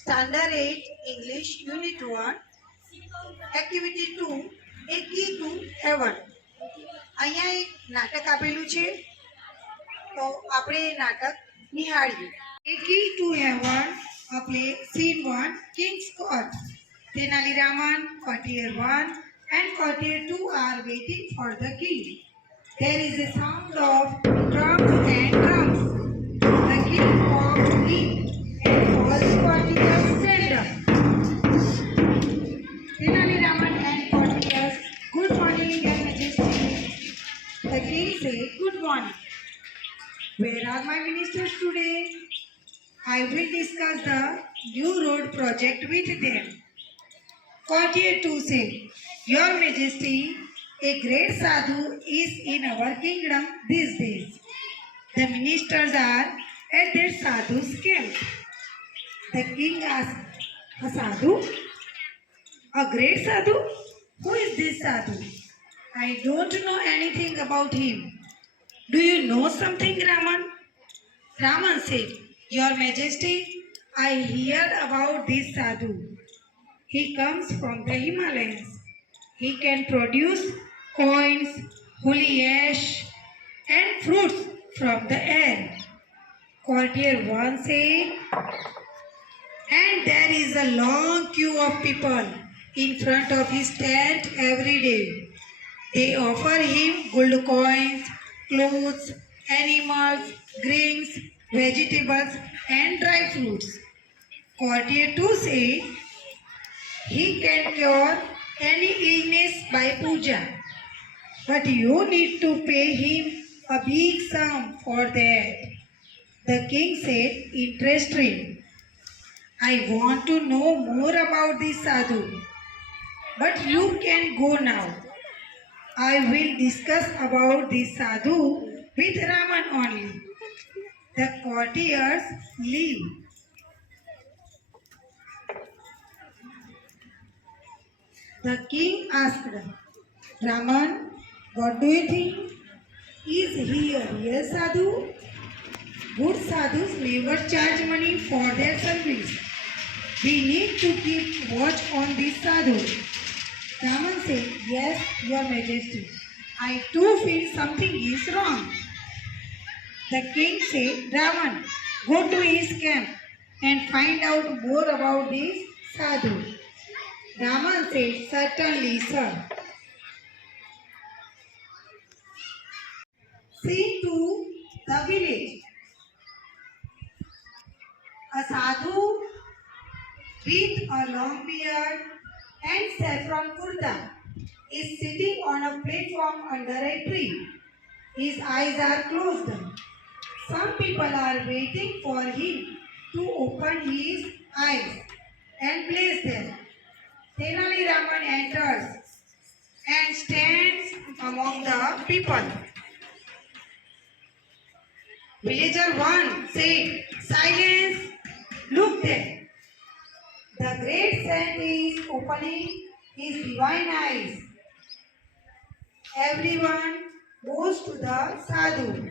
Standard 8 English Unit 1 Activity 2 A Key to Heaven. અહીંયા એક નાટક આપેલું છે તો આપણે નાટક નિહાળીએ. A Key to Heaven a play Scene 1 King's Court. Tenali Raman, Courtier 1 and Courtier 2 are waiting for the king. There is a sound of drums and drums. The king walks in and all the courtiers stand up. Tenali Raman and courtiers, good morning, Your Majesty. The king said, good morning. Where are my ministers today? I will discuss the new road project with them. Courtier 2 said, Your Majesty, a great sadhu is in our kingdom these days. The ministers are at their sadhu's camp. The king asked, a sadhu? A great sadhu? Who is this sadhu? I don't know anything about him. Do you know something, Raman? Raman said, Your Majesty, I heard about this sadhu. He comes from the Himalayas. He can produce coins, holy ash, and fruits from the air. Courtier 1 said, and there is a long queue of people in front of his tent every day. They offer him gold coins, clothes, animals, grains, vegetables, and dry fruits. Courtier 2 said, he can cure any illness by puja, but you need to pay him a big sum for that. The king said, interesting. I want to know more about this sadhu, but you can go now. I will discuss about this sadhu with Raman only. The courtiers leave. The king asked, Raman, what do you think? Is he a real sadhu? Good sadhus never charge money for their service. We need to keep watch on this sadhu. Raman said, yes, Your Majesty. I too feel something is wrong. The king said, Raman, go to his camp and find out more about this sadhu. Raman said, certainly, sir. Scene 2, the village. A sadhu with a long beard and saffron kurta is sitting on a platform under a tree. His eyes are closed. Some people are waiting for him to open his eyes and bless them. Tenali Raman enters and stands among the people. Villager 1 said, silence, look there. The great saint is opening his divine eyes. Everyone goes to the sadhu.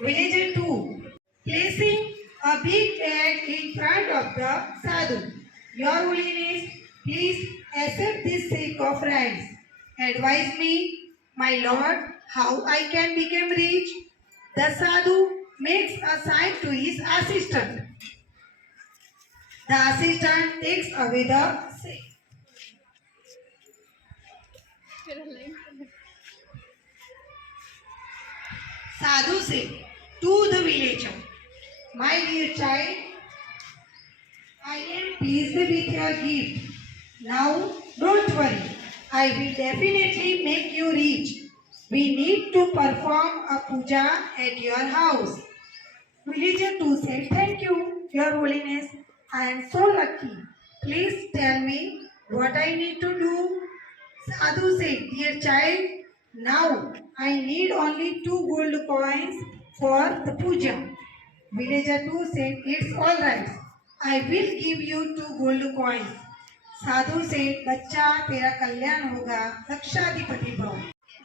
Villager 2, placing a big bag in front of the sadhu. Your Holiness, please accept this sack of rice. Advise me, my lord, how I can become rich. The sadhu makes a sign to his assistant. The assistant takes away the sack. Sadhu said to the villager, my dear child, I am pleased with your gift. Now, don't worry. I will definitely make you rich. We need to perform a puja at your house. Villager 2 said, thank you, Your Holiness. I am so lucky. Please tell me what I need to do. Sadhu said, dear child, now I need only 2 gold coins for the puja. Villager 2 said, it's all right. I will give you 2 gold coins. Sadhu said, बच्चा तेरा कल्याण होगा, लक्षाधिपति भव.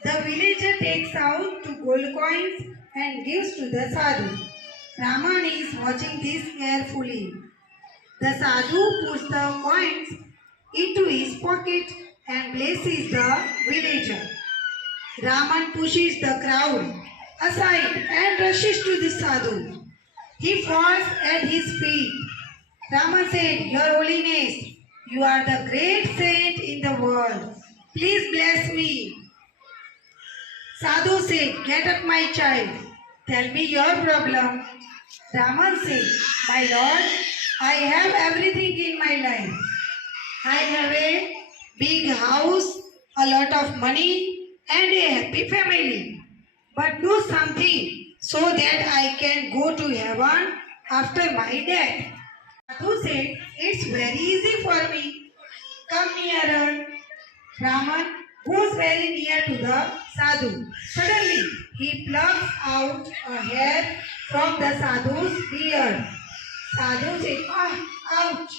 The villager takes out 2 gold coins and gives to the sadhu. Raman is watching this carefully. The sadhu puts the coins into his pocket and blesses the villager. Raman pushes the crowd aside and rushes to the sadhu. He falls at his feet. Raman said, Your Holiness, you are the great saint in the world. Please bless me. Sadhu said, Get up, my child. Tell me your problem. Raman said, My lord, I have everything in my life. I have a big house, a lot of money, and a happy family. But do something so that I can go to heaven after my death. Sadhu said, It's very easy for me. Come nearer. Raman goes very near to the sadhu. Suddenly, he plucks out a hair from the sadhu's beard. Sadhu said, ouch!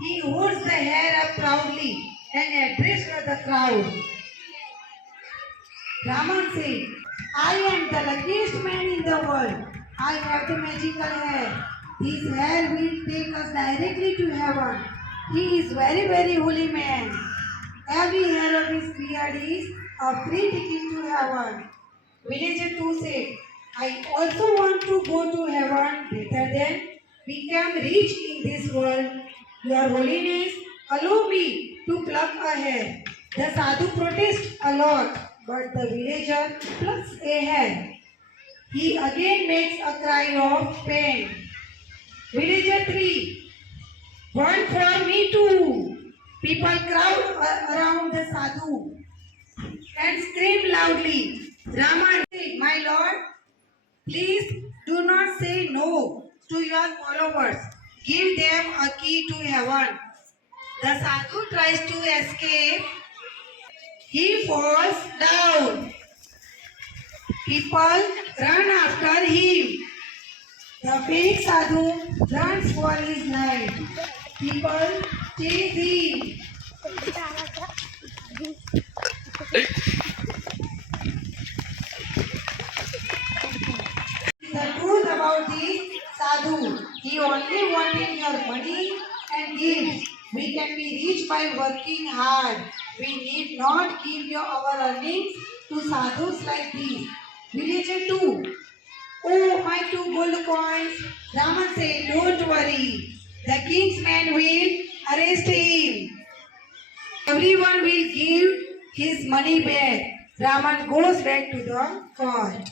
He holds the hair up proudly and addressed the crowd. Raman said, I am the luckiest man in the world. I have the magical hair. This hair will take us directly to heaven. He is very holy man. Every hair of his beard is a free ticket to heaven. Villager 2 said, I also want to go to heaven better than become rich in this world. Your Holiness, allow me to pluck a hair. The sadhu protests a lot, but the villager plucks a hair. He again makes a cry of pain. Villager 3, one for me too. People crowd around the sadhu and scream loudly. Raman said, My lord, please do not say no to your followers. Give them a key to heaven. The sadhu tries to escape. He falls down. People run after him. The fake sadhu runs for his life. People chase him. The truth about this sadhu, he only wanted your money and gifts. We can be rich by working hard. We need not give our earnings to sadhus like these. Villager 2. Oh, my 2 gold coins. Raman said, Don't worry. The king's men will arrest him. Everyone will give his money back. Raman goes back to the court.